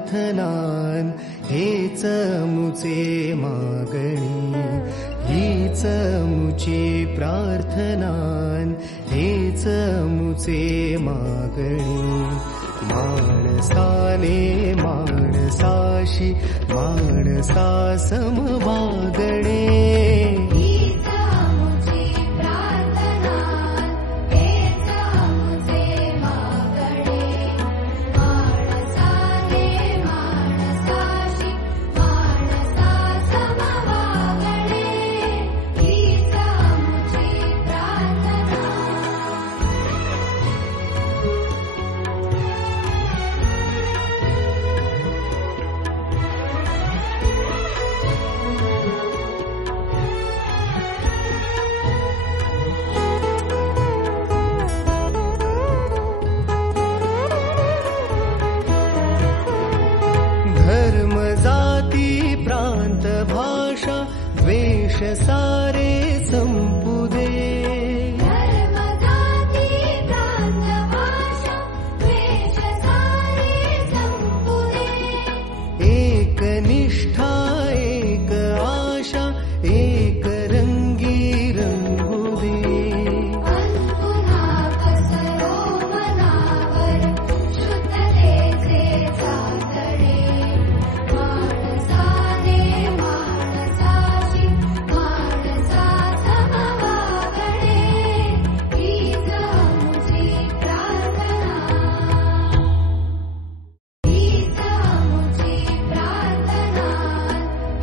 प्रार्थनान हेच मुचे मागणी, हीच मुची प्रार्थनान हेच मुचे मागणी। माणसाने माणसाशी माणसा समवागणे, धर्म जाती प्रांत भाषा द्वेष सारे संपू दे, धर्म जाती प्रांत भाषा द्वेष सारे संपू दे। एक निष्ठा एक आशा एक रंगी रंगू दे। पुन्हा पसरो मनावर शुद्धतेचे चांदणे, माणसाने माणसाशी माणसा समवागणे, हीच मुची प्रार्थना, हीच मुची प्रार्थना,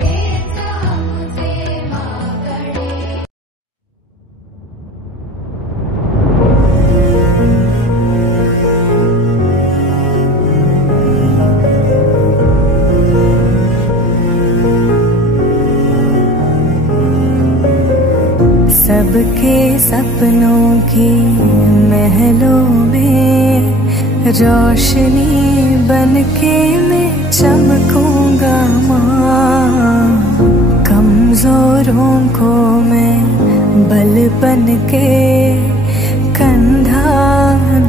हेच मुचे मागणे। सबके सपनों की महलों में रोशनी बनके मैं चमकूंगा माँ। कमजोरों को मैं बल बनके कंधा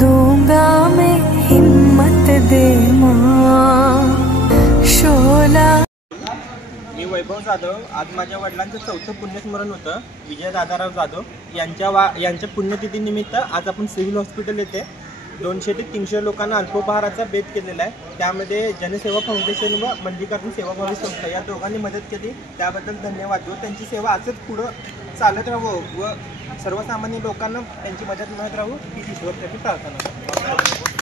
दूंगा मैं, हिम्मत दे माँ। शोला मी वैभव जाधव, आज माझ्या वडिलांचं 4थं पुण्यस्मरण होतं। विजय दादाराव जाधव यांच्या पुण्यतिथीनिमित्त आज आपण सिव्हिल हॉस्पिटल येथे 200 ते 300 लोकांना अल्पोपहाराचा बेत केलेला आहे। त्यामध्ये जनसेवा फाउंडेशन व मल्लिकार्जुन सेवाभावी संस्था या दोघांनी मदत केली, त्याबद्दल धन्यवाद। व त्यांची सेवा असंच पुढं चालत राहावं व सर्वसामान्य लोकांना त्यांची मदत मिळत राहावं ही ईश्वराची प्रार्थना।